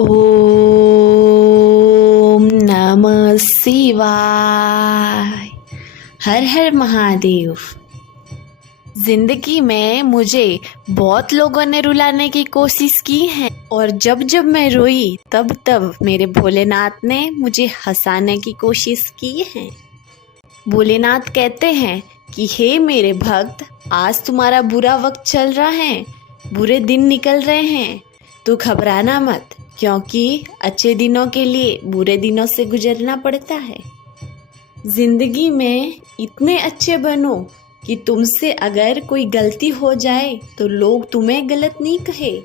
ओम नमः शिवाय। हर हर महादेव। जिंदगी में मुझे बहुत लोगों ने रुलाने की कोशिश की है और जब जब मैं रोई तब तब मेरे भोलेनाथ ने मुझे हंसाने की कोशिश की है। भोलेनाथ कहते हैं कि हे मेरे भक्त, आज तुम्हारा बुरा वक्त चल रहा है, बुरे दिन निकल रहे हैं, तो घबराना मत, क्योंकि अच्छे दिनों के लिए बुरे दिनों से गुजरना पड़ता है। जिंदगी में इतने अच्छे बनो कि तुमसे अगर कोई गलती हो जाए तो लोग तुम्हें गलत नहीं कहे,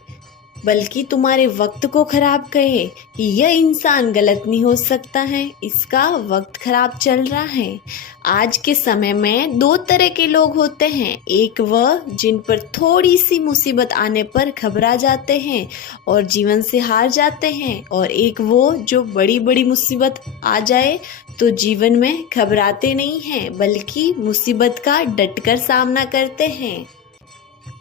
बल्कि तुम्हारे वक्त को खराब कहे कि यह इंसान गलत नहीं हो सकता है, इसका वक्त खराब चल रहा है। आज के समय में दो तरह के लोग होते हैं, एक वह जिन पर थोड़ी सी मुसीबत आने पर घबरा जाते हैं और जीवन से हार जाते हैं, और एक वो जो बड़ी बड़ी मुसीबत आ जाए तो जीवन में घबराते नहीं हैं, बल्कि मुसीबत का डटकर सामना करते हैं।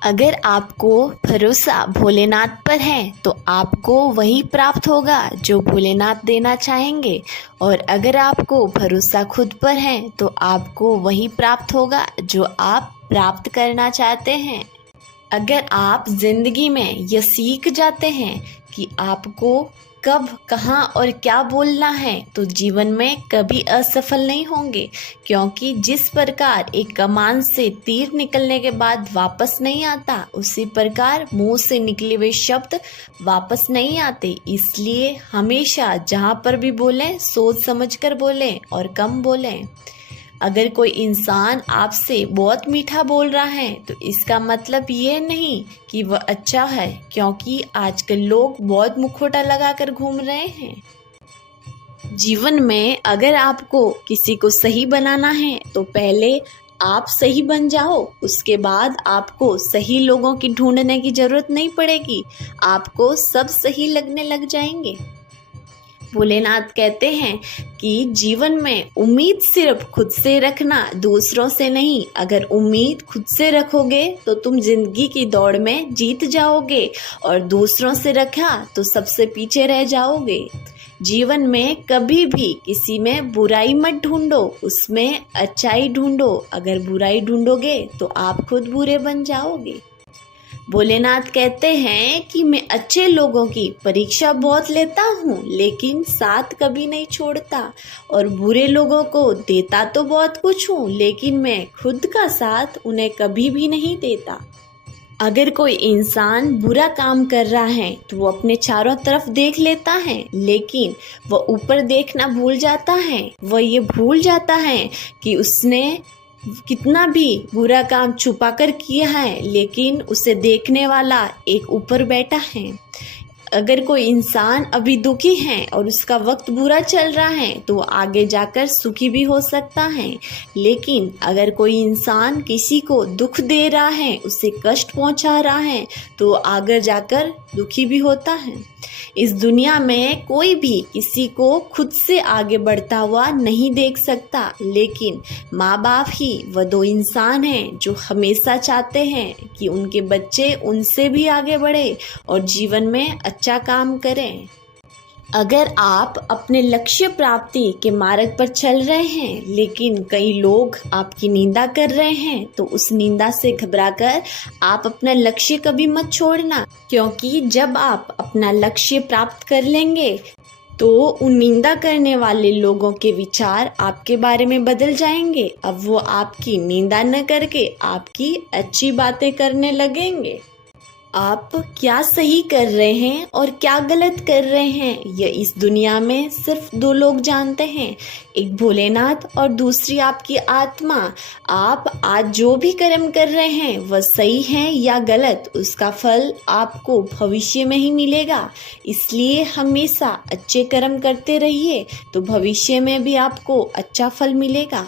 अगर आपको भरोसा भोलेनाथ पर है तो आपको वही प्राप्त होगा जो भोलेनाथ देना चाहेंगे, और अगर आपको भरोसा खुद पर है तो आपको वही प्राप्त होगा जो आप प्राप्त करना चाहते हैं। अगर आप जिंदगी में यह सीख जाते हैं कि आपको कब, कहाँ और क्या बोलना है, तो जीवन में कभी असफल नहीं होंगे, क्योंकि जिस प्रकार एक कमान से तीर निकलने के बाद वापस नहीं आता, उसी प्रकार मुंह से निकले हुए शब्द वापस नहीं आते। इसलिए हमेशा जहाँ पर भी बोलें सोच समझकर बोलें और कम बोलें। अगर कोई इंसान आपसे बहुत मीठा बोल रहा है तो इसका मतलब ये नहीं कि वह अच्छा है, क्योंकि आजकल लोग बहुत मुखौटा लगाकर घूम रहे हैं। जीवन में अगर आपको किसी को सही बनाना है तो पहले आप सही बन जाओ, उसके बाद आपको सही लोगों की ढूंढने की जरूरत नहीं पड़ेगी, आपको सब सही लगने लग जाएंगे। भोलेनाथ कहते हैं कि जीवन में उम्मीद सिर्फ खुद से रखना, दूसरों से नहीं। अगर उम्मीद खुद से रखोगे तो तुम जिंदगी की दौड़ में जीत जाओगे, और दूसरों से रखा तो सबसे पीछे रह जाओगे। जीवन में कभी भी किसी में बुराई मत ढूंढो, उसमें अच्छाई ढूंढो। अगर बुराई ढूंढोगे तो आप खुद बुरे बन जाओगे। भोलेनाथ कहते हैं कि मैं अच्छे लोगों की परीक्षा बहुत लेता हूँ, लेकिन साथ कभी नहीं छोड़ता, और बुरे लोगों को देता तो बहुत कुछ हूँ, लेकिन मैं खुद का साथ उन्हें कभी भी नहीं देता। अगर कोई इंसान बुरा काम कर रहा है तो वो अपने चारों तरफ देख लेता है, लेकिन वह ऊपर देखना भूल जाता है। वह ये भूल जाता है कि उसने कितना भी बुरा काम छुपा कर किया है, लेकिन उसे देखने वाला एक ऊपर बैठा है। अगर कोई इंसान अभी दुखी है और उसका वक्त बुरा चल रहा है तो आगे जाकर सुखी भी हो सकता है, लेकिन अगर कोई इंसान किसी को दुख दे रहा है, उसे कष्ट पहुंचा रहा है, तो आगे जाकर दुखी भी होता है। इस दुनिया में कोई भी किसी को खुद से आगे बढ़ता हुआ नहीं देख सकता, लेकिन माँ बाप ही वह दो इंसान हैं जो हमेशा चाहते हैं कि उनके बच्चे उनसे भी आगे बढ़े और जीवन में अच्छा काम करें। अगर आप अपने लक्ष्य प्राप्ति के मार्ग पर चल रहे हैं, लेकिन कई लोग आपकी निंदा कर रहे हैं, तो उस निंदा से घबराकर आप अपना लक्ष्य कभी मत छोड़ना, क्योंकि जब आप अपना लक्ष्य प्राप्त कर लेंगे तो उन निंदा करने वाले लोगों के विचार आपके बारे में बदल जाएंगे। अब वो आपकी निंदा न करके आपकी अच्छी बातें करने लगेंगे। आप क्या सही कर रहे हैं और क्या गलत कर रहे हैं, यह इस दुनिया में सिर्फ दो लोग जानते हैं, एक भोलेनाथ और दूसरी आपकी आत्मा। आप आज जो भी कर्म कर रहे हैं वह सही है या गलत, उसका फल आपको भविष्य में ही मिलेगा। इसलिए हमेशा अच्छे कर्म करते रहिए, तो भविष्य में भी आपको अच्छा फल मिलेगा।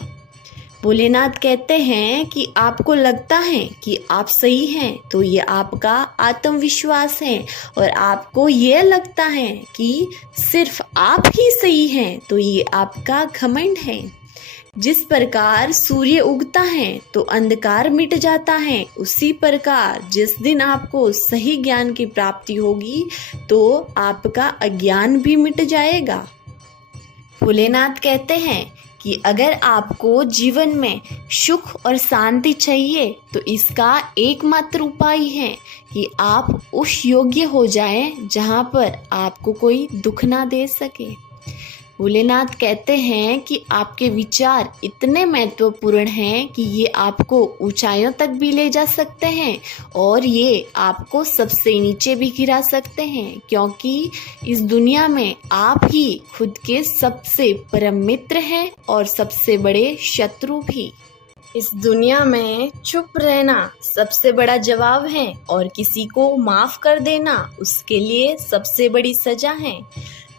भोलेनाथ कहते हैं कि आपको लगता है कि आप सही हैं तो ये आपका आत्मविश्वास है, और आपको ये लगता है कि सिर्फ आप ही सही हैं तो ये आपका घमंड है। जिस प्रकार सूर्य उगता है तो अंधकार मिट जाता है, उसी प्रकार जिस दिन आपको सही ज्ञान की प्राप्ति होगी तो आपका अज्ञान भी मिट जाएगा। भोलेनाथ कहते हैं कि अगर आपको जीवन में सुख और शांति चाहिए तो इसका एकमात्र उपाय है कि आप उस योग्य हो जाएं जहां पर आपको कोई दुख ना दे सके। भोलेनाथ कहते हैं कि आपके विचार इतने महत्वपूर्ण हैं कि ये आपको ऊंचाइयों तक भी ले जा सकते हैं और ये आपको सबसे नीचे भी गिरा सकते हैं, क्योंकि इस दुनिया में आप ही खुद के सबसे परम मित्र हैं और सबसे बड़े शत्रु भी। इस दुनिया में चुप रहना सबसे बड़ा जवाब है और किसी को माफ कर देना उसके लिए सबसे बड़ी सजा है।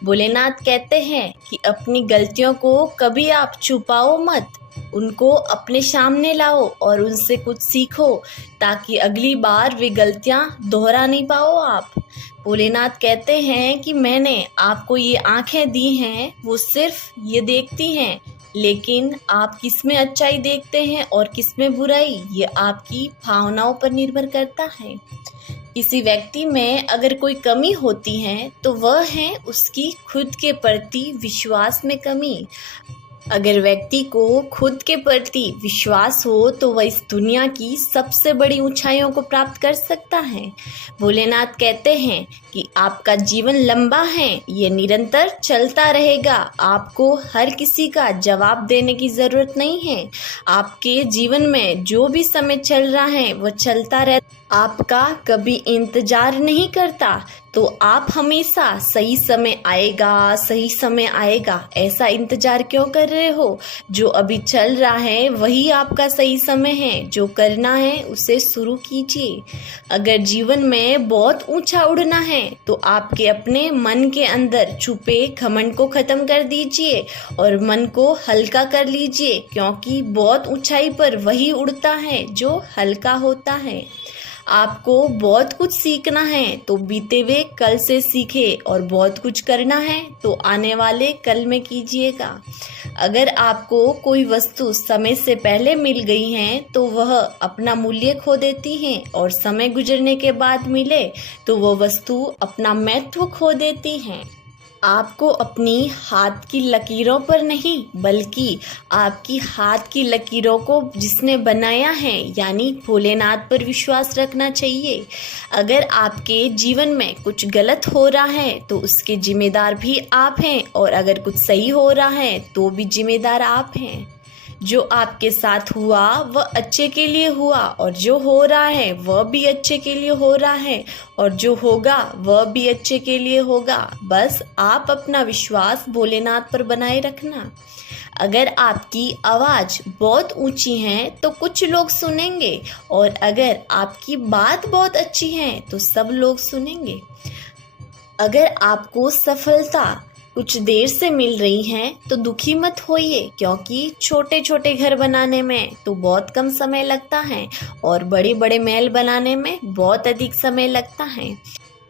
भोलेनाथ कहते हैं कि अपनी गलतियों को कभी आप छुपाओ मत, उनको अपने सामने लाओ और उनसे कुछ सीखो ताकि अगली बार वे गलतियां दोहरा नहीं पाओ आप। भोलेनाथ कहते हैं कि मैंने आपको ये आंखें दी हैं, वो सिर्फ ये देखती हैं, लेकिन आप किसमें अच्छाई देखते हैं और किसमें बुराई, ये आपकी भावनाओं पर निर्भर करता है। किसी व्यक्ति में अगर कोई कमी होती है तो वह है उसकी खुद के प्रति विश्वास में कमी। अगर व्यक्ति को खुद के प्रति विश्वास हो तो वह इस दुनिया की सबसे बड़ी ऊंचाइयों को प्राप्त कर सकता है। भोलेनाथ कहते हैं कि आपका जीवन लंबा है, ये निरंतर चलता रहेगा, आपको हर किसी का जवाब देने की जरूरत नहीं है। आपके जीवन में जो भी समय चल रहा है वह चलता रहता, आपका कभी इंतजार नहीं करता, तो आप हमेशा सही समय आएगा ऐसा इंतजार क्यों कर रहे हो? जो अभी चल रहा है वही आपका सही समय है, जो करना है उसे शुरू कीजिए। अगर जीवन में बहुत ऊंचा उड़ना है तो आपके अपने मन के अंदर छुपे घमंड को खत्म कर दीजिए और मन को हल्का कर लीजिए, क्योंकि बहुत ऊंचाई पर वही उड़ता है जो हल्का होता है। आपको बहुत कुछ सीखना है तो बीते हुए कल से सीखे और बहुत कुछ करना है तो आने वाले कल में कीजिएगा। अगर आपको कोई वस्तु समय से पहले मिल गई है तो वह अपना मूल्य खो देती है और समय गुजरने के बाद मिले तो वह वस्तु अपना महत्व खो देती है। आपको अपनी हाथ की लकीरों पर नहीं बल्कि आपकी हाथ की लकीरों को जिसने बनाया है यानी भोलेनाथ पर विश्वास रखना चाहिए। अगर आपके जीवन में कुछ गलत हो रहा है तो उसके जिम्मेदार भी आप हैं और अगर कुछ सही हो रहा है तो भी जिम्मेदार आप हैं। जो आपके साथ हुआ वह अच्छे के लिए हुआ और जो हो रहा है वह भी अच्छे के लिए हो रहा है और जो होगा वह भी अच्छे के लिए होगा। बस आप अपना विश्वास भोलेनाथ पर बनाए रखना। अगर आपकी आवाज़ बहुत ऊंची है तो कुछ लोग सुनेंगे और अगर आपकी बात बहुत अच्छी है तो सब लोग सुनेंगे। अगर आपको सफलता कुछ देर से मिल रही है तो दुखी मत होइए, क्योंकि छोटे छोटे घर बनाने में तो बहुत कम समय लगता है और बड़े बड़े महल बनाने में बहुत अधिक समय लगता है।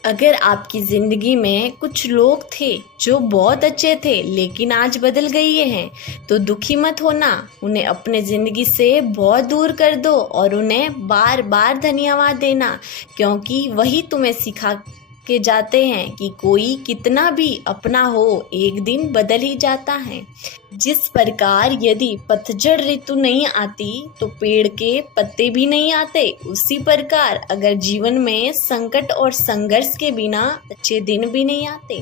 अगर आपकी जिंदगी में कुछ लोग थे जो बहुत अच्छे थे लेकिन आज बदल गए हैं तो दुखी मत होना, उन्हें अपने जिंदगी से बहुत दूर कर दो और उन्हें बार बार धन्यवाद देना, क्योंकि वही तुम्हें सिखा के जाते हैं कि कोई कितना भी अपना हो एक दिन बदल ही जाता है। जिस प्रकार यदि पतझड़ ऋतु नहीं आती तो पेड़ के पत्ते भी नहीं आते, उसी प्रकार अगर जीवन में संकट और संघर्ष के बिना अच्छे दिन भी नहीं आते।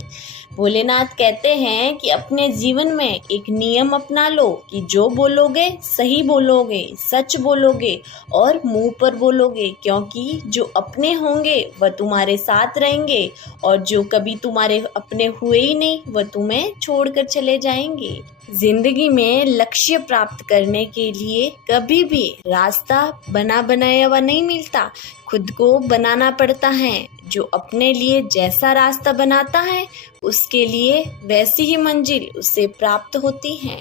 भोलेनाथ कहते हैं कि अपने जीवन में एक नियम अपना लो कि जो बोलोगे सही बोलोगे, सच बोलोगे और मुंह पर बोलोगे, क्योंकि जो अपने होंगे वह तुम्हारे साथ रहेंगे और जो कभी तुम्हारे अपने हुए ही नहीं वह तुम्हें छोड़कर चले जाएंगे। जिंदगी में लक्ष्य प्राप्त करने के लिए कभी भी रास्ता बना बनाया हुआ नहीं मिलता, खुद को बनाना पड़ता है। जो अपने लिए जैसा रास्ता बनाता है उसके लिए वैसी ही मंजिल उसे प्राप्त होती है।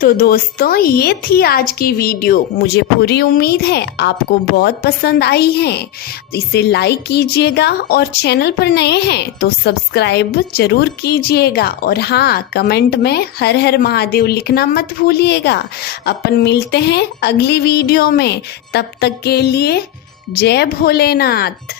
तो दोस्तों ये थी आज की वीडियो। मुझे पूरी उम्मीद है आपको बहुत पसंद आई है। तो इसे लाइक कीजिएगा और चैनल पर नए हैं तो सब्सक्राइब जरूर कीजिएगा। और हाँ, कमेंट में हर हर महादेव लिखना मत भूलिएगा। अपन मिलते हैं अगली वीडियो में। तब तक के लिए जय भोलेनाथ।